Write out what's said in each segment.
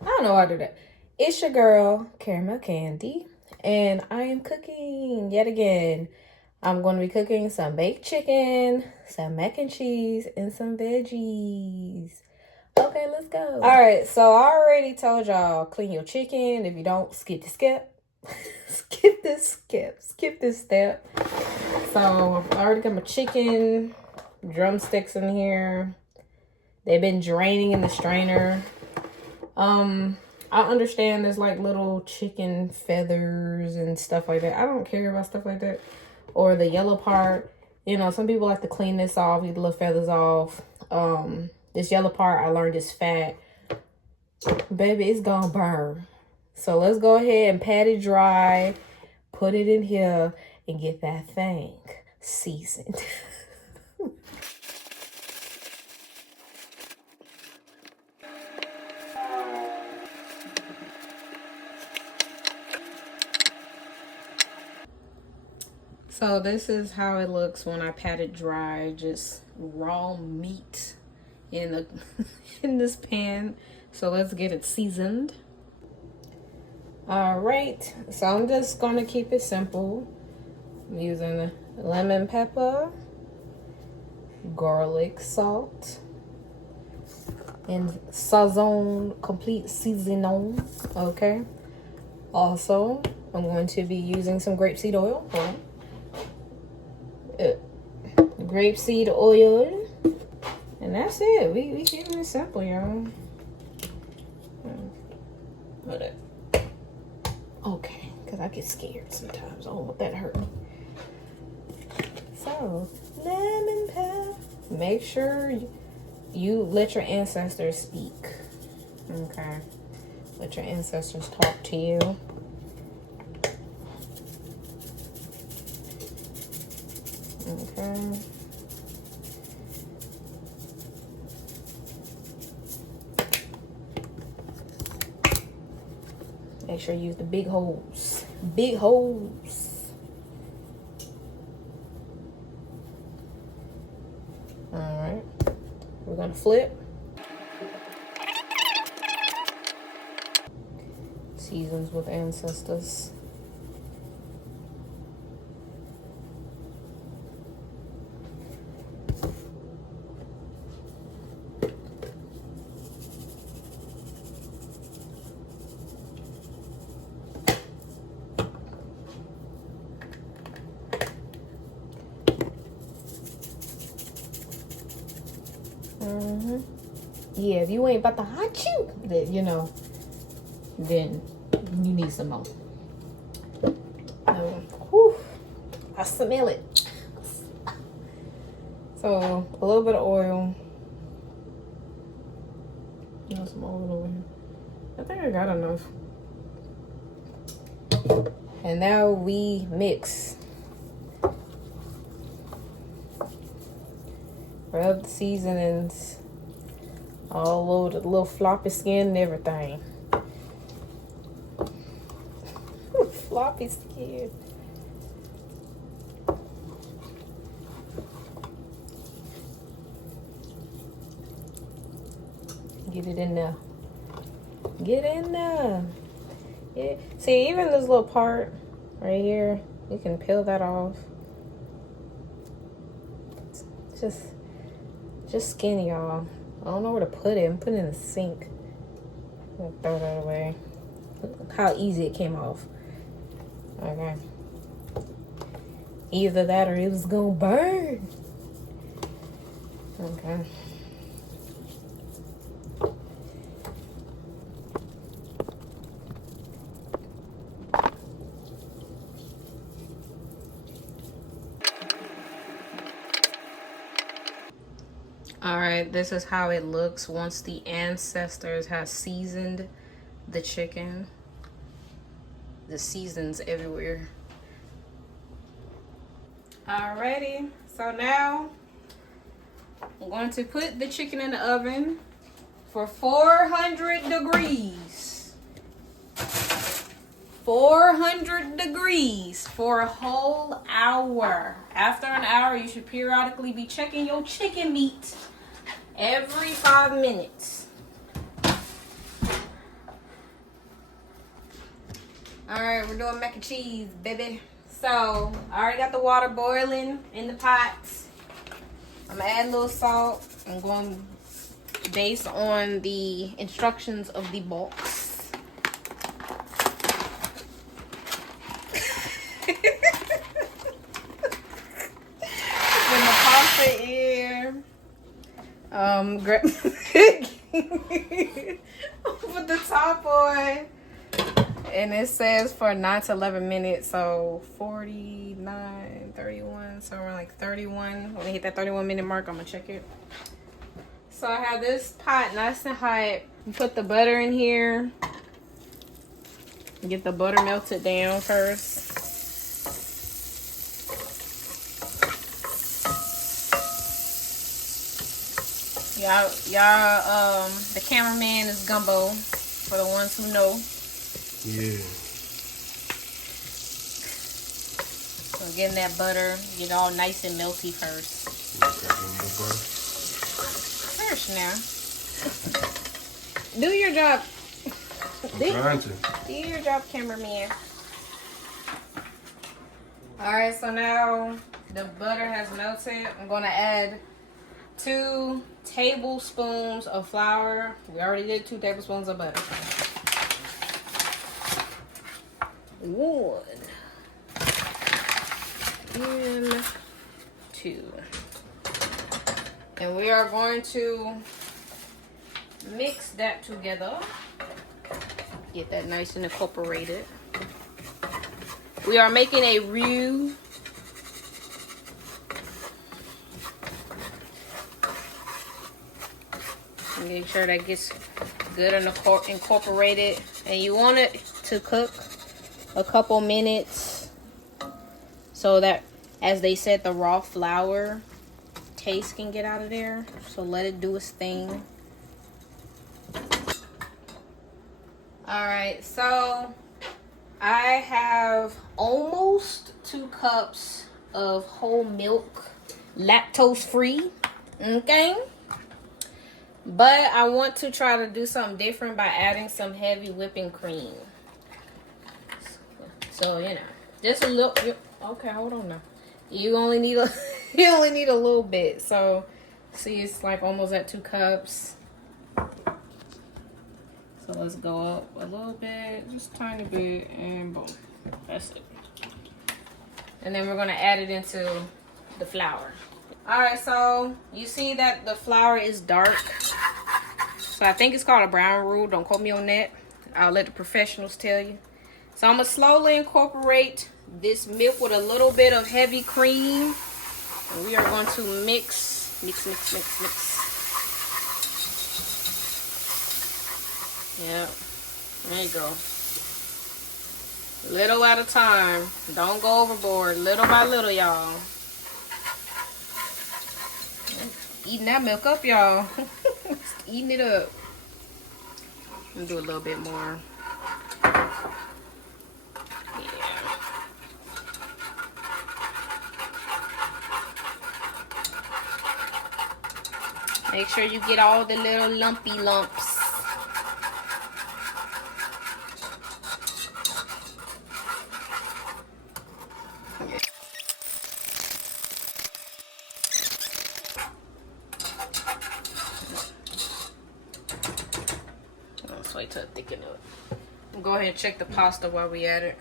I don't know why I do that. It's your girl, Karmelkandi, and I am cooking yet again. I'm going to be cooking some baked chicken, some mac and cheese, and some veggies. Okay, let's go. All right, so I already told y'all clean your chicken. If you don't, skip the step. Skip this step. So I already got my chicken, drumsticks in here. They've been draining in the strainer. I understand there's like little chicken feathers and stuff like that. I don't care about stuff like that. Or the yellow part. You know, some people like to clean this off, get the little feathers off. This yellow part I learned is fat. Baby, it's gonna burn. So let's go ahead and pat it dry, put it in here, and get that thing seasoned. So this is how it looks when I pat it dry. Just raw meat in the in this pan. So let's get it seasoned. All right, so I'm just gonna keep it simple. I'm using lemon pepper, garlic salt, and Sazon Complete seasoning. Okay. Also, I'm going to be using some grapeseed oil. Grapeseed oil, and that's it. We keeping it simple, y'all. Okay, because I get scared sometimes. I don't want that to hurt me. So, lemon pepper. Make sure you let your ancestors speak. Okay. Let your ancestors talk to you. Okay. Make sure you use the big holes. Big holes. All right. We're gonna flip. Seasons with ancestors. Yeah, if you ain't about to hot you, then you know, then you need some more. Whew, I smell it. So a little bit of oil. You know, some oil over here. I think I got enough. And now we mix. Rub the seasonings all over the little floppy skin and everything. Floppy skin. Get it in there. Get in there. Yeah. See, even this little part right here, you can peel that off. Just skin, y'all. I don't know where to put it. I'm putting it in the sink. I'm gonna throw that away. Look how easy it came off. Okay. Either that or it was gonna burn. Okay. All right, this is how it looks once the ancestors have seasoned the chicken. The seasons everywhere. Alrighty, so now I'm going to put the chicken in the oven for 400 degrees. 400 degrees for a whole hour. After an hour, you should periodically be checking your chicken meat every 5 minutes. All right, we're doing mac and cheese, baby. So I already got the water boiling in the pot. I'm gonna add a little salt. I'm going based on the instructions of the box. Put my pasta in. Put the top on. And it says for 9 to 11 minutes, so 49, 31, so around like 31. When I hit that 31-minute mark, I'm gonna check it. So I have this pot nice and hot. Put the butter in here. Get the butter melted down first. Y'all, the cameraman is Gumbo, for the ones who know. Yeah. So getting that butter, get all nice and melty first. First now. Do your job. I'm trying to. Do your job, cameraman. Alright, so now the butter has melted. I'm gonna add 2 tablespoons of flour. We already did 2 tablespoons of butter. 1 and 2. And we are going to mix that together. Get that nice and incorporated. We are making a roux. Make sure that gets good and incorporated. And you want it to cook a couple minutes so that, as they said, the raw flour taste can get out of there. So let it do its thing. Alright, so I have almost 2 cups of whole milk, lactose free. Okay, but I want to try to do something different by adding some heavy whipping cream. So, you know, just a little. Okay, hold on now. You only need a you only need a little bit. So, see, it's like almost at 2 cups. So let's go up a little bit, just a tiny bit, and boom, that's it. And then we're gonna add it into the flour. All right, so you see that the flour is dark. So I think it's called a brown roux. Don't quote me on that. I'll let the professionals tell you. So I'm gonna slowly incorporate this milk with a little bit of heavy cream. And we are going to mix. Yeah, there you go. Little at a time. Don't go overboard. Little by little, y'all. Eating that milk up, y'all. Eating it up. Let me do a little bit more. Make sure you get all the little lumpy lumps. Let's wait till it thicken up. Go ahead and check the pasta while we at it.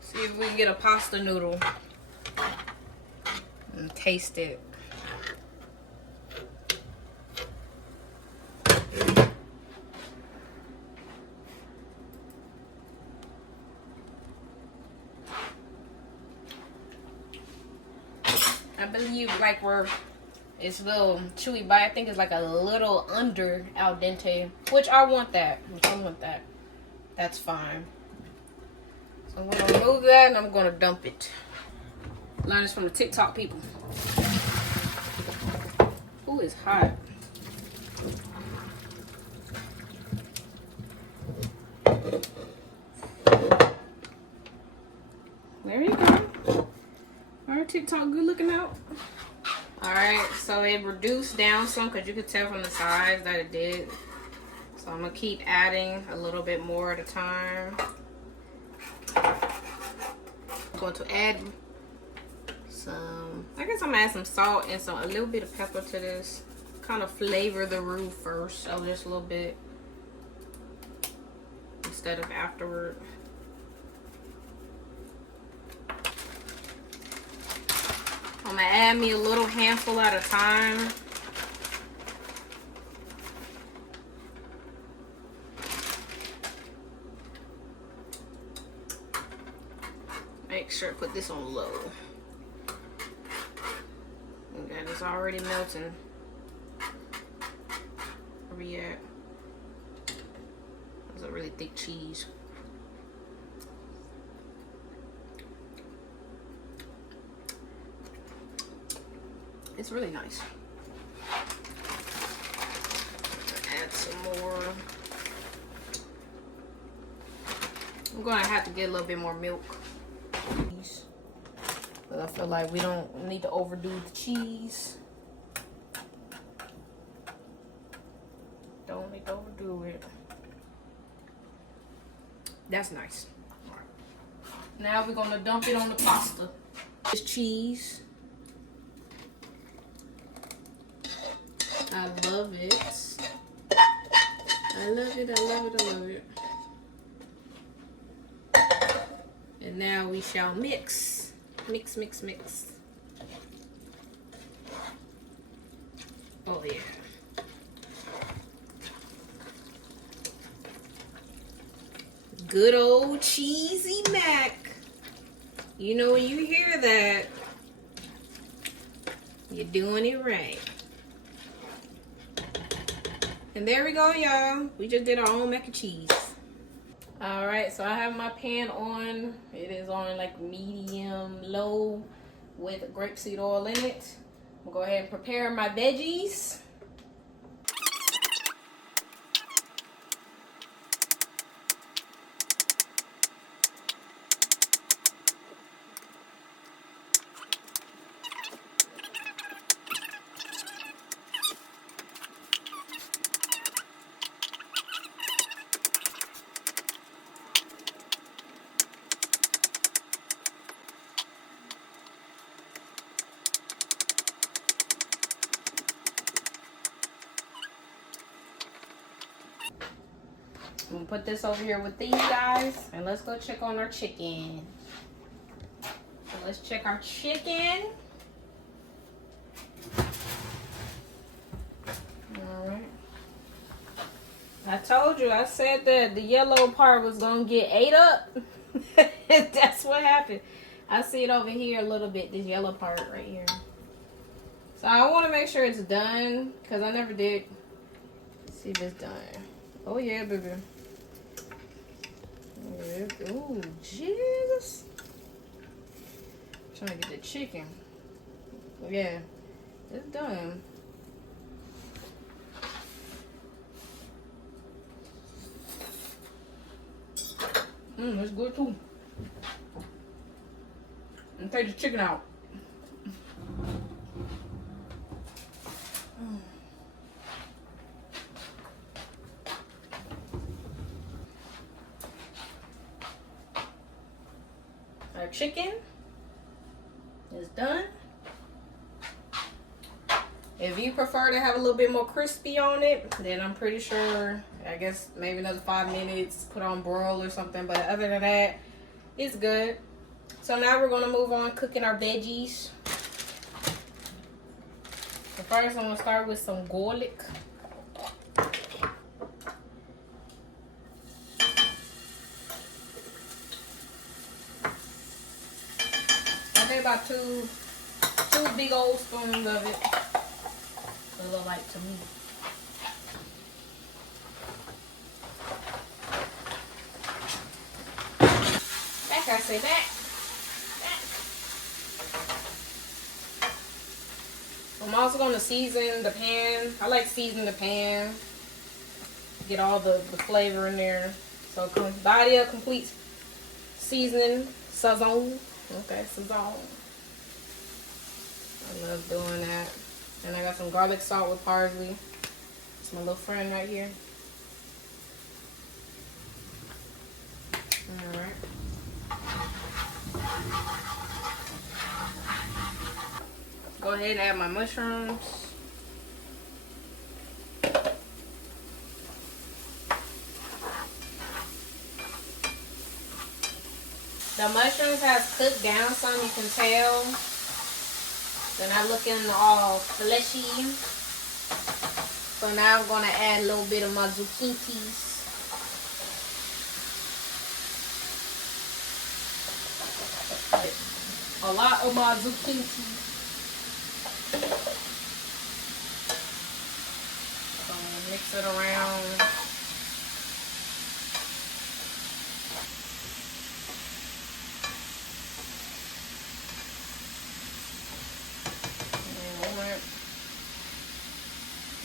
See if we can get a pasta noodle. And taste it. I believe like it's a little chewy, but I think it's like a little under al dente, which I want that. That's fine. So I'm gonna remove that and I'm gonna dump it. Learn this from the TikTok people. Ooh, it's hot. There you go. Alright, TikTok, good looking out. Alright, so it reduced down some because you could tell from the size that it did. So I'm gonna keep adding a little bit more at a time. I'm going to add some, I guess I'm gonna add some salt and a little bit of pepper to this. Kind of flavor the roux first, so just a little bit instead of afterward. I'm gonna add me a little handful at a time. Make sure to put this on low. Okay, it's already melting. Where we at? That's a really thick cheese. It's really nice. Add some more. I'm gonna have to get a little bit more milk. But I feel like we don't need to overdo the cheese. Don't need to overdo it. That's nice. All right. Now we're gonna dump it on the pasta. This cheese. I love it. I love it, I love it, I love it. And now we shall mix. Mix, mix, mix. Oh yeah. Good old cheesy mac. You know when you hear that, you're doing it right. And there we go, y'all. We just did our own mac and cheese. All right, so I have my pan on. It is on like medium low with grapeseed oil in it. We'll go ahead and prepare my veggies. I'm gonna put this over here with these guys, and let's go check on our chicken. So let's check our chicken. All right. I told you, I said that the yellow part was gonna get ate up. That's what happened. I see it over here a little bit, this yellow part right here. So I want to make sure it's done, because I never did see if it's done. Oh yeah, baby. Oh, Jesus. Trying to get the chicken. Yeah, it's done. It's good too. And take the chicken out. Our chicken is done. If you prefer to have a little bit more crispy on it, then I'm pretty sure, I guess maybe another 5 minutes, put on broil or something. But other than that, it's good. So now we're going to move on cooking our veggies. So first I'm going to start with some garlic. I think about two big old spoons of it. A little light to me. Back, I say back. I'm also going to season the pan. I like seasoning the pan. Get all the flavor in there. So Badia Complete Seasoning Sazon. Okay, Sazon. I love doing that. And I got some garlic salt with parsley. It's my little friend right here. Alright. Go ahead and add my mushrooms. The mushrooms has cooked down some, you can tell. They're not looking all fleshy. So now I'm going to add a little bit of my zucchinis. A lot of my zucchinis. So mix it around.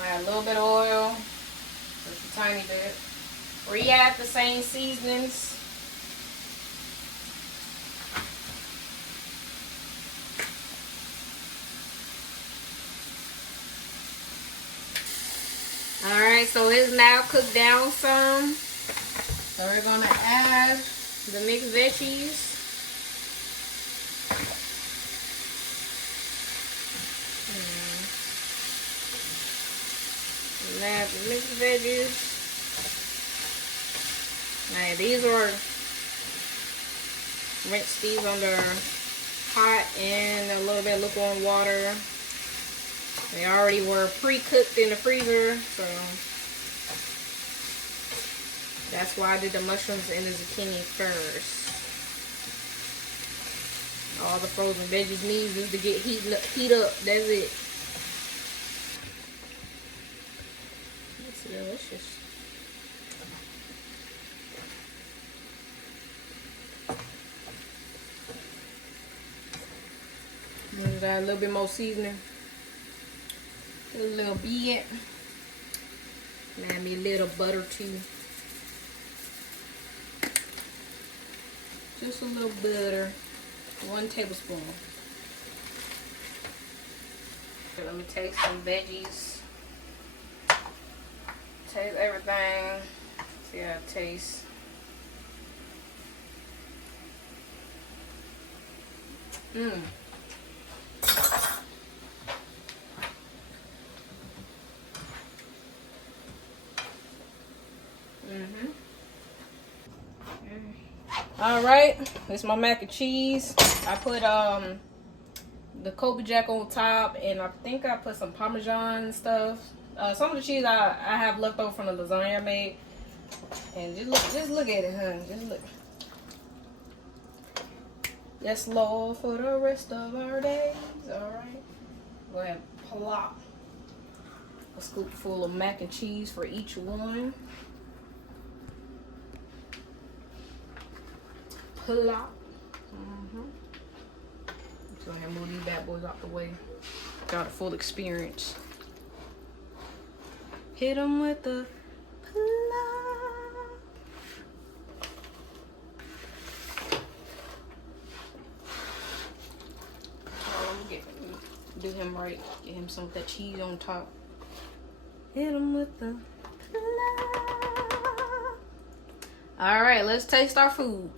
Add a little bit of oil, just a tiny bit. Re-add the same seasonings. Alright, so it's now cooked down some. So we're going to add the mixed veggies. Now the mixed veggies. Now these are rinse these under hot and a little bit of lukewarm water. They already were pre-cooked in the freezer, so that's why I did the mushrooms and the zucchini first. All the frozen veggies need is to get heat up. That's it. Delicious. Just add a little bit more seasoning. A little bit. Add me a little butter too. Just a little butter. 1 tablespoon. Okay, let me take some veggies. Taste everything. See how it tastes. Mmm. All right, this is my mac and cheese. I put the colby jack on top, and I think I put some Parmesan stuff. Some of the cheese I have left over from the lasagna I made. And just look at it, honey. Just look. Yes, Lord, for the rest of our days. Alright. Go ahead and plop a scoop full of mac and cheese for each one. Plop. Just go ahead and move these bad boys out the way. Got a full experience. Hit them with the plop. Oh, do him right. Get him some of that cheese on top. Hit him with the plop. All right, let's taste our food.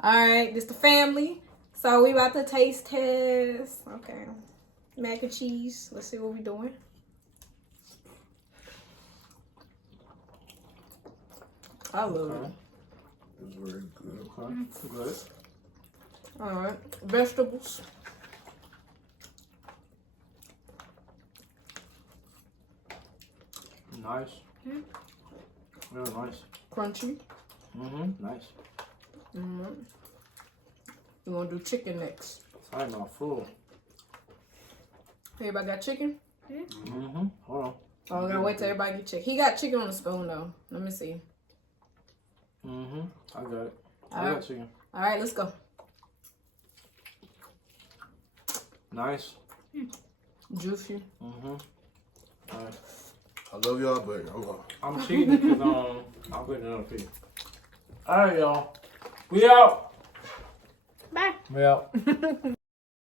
All right, this the family. So we about to taste test. Okay, mac and cheese. Let's see what we doing. I love it. It's very good. Okay. Good. All right, vegetables. Nice. Very nice. Crunchy. Nice. You want to do chicken next? I'm not full. Everybody got chicken? Hold on. Oh, I gotta wait till everybody get chicken. He got chicken on the spoon though. Let me see. I got it. All I right. got chicken. All right, let's go. Nice. Juicy. All right. I love y'all, but I'm cheating because I'll put another piece. All right, y'all. We out. Bye. We out.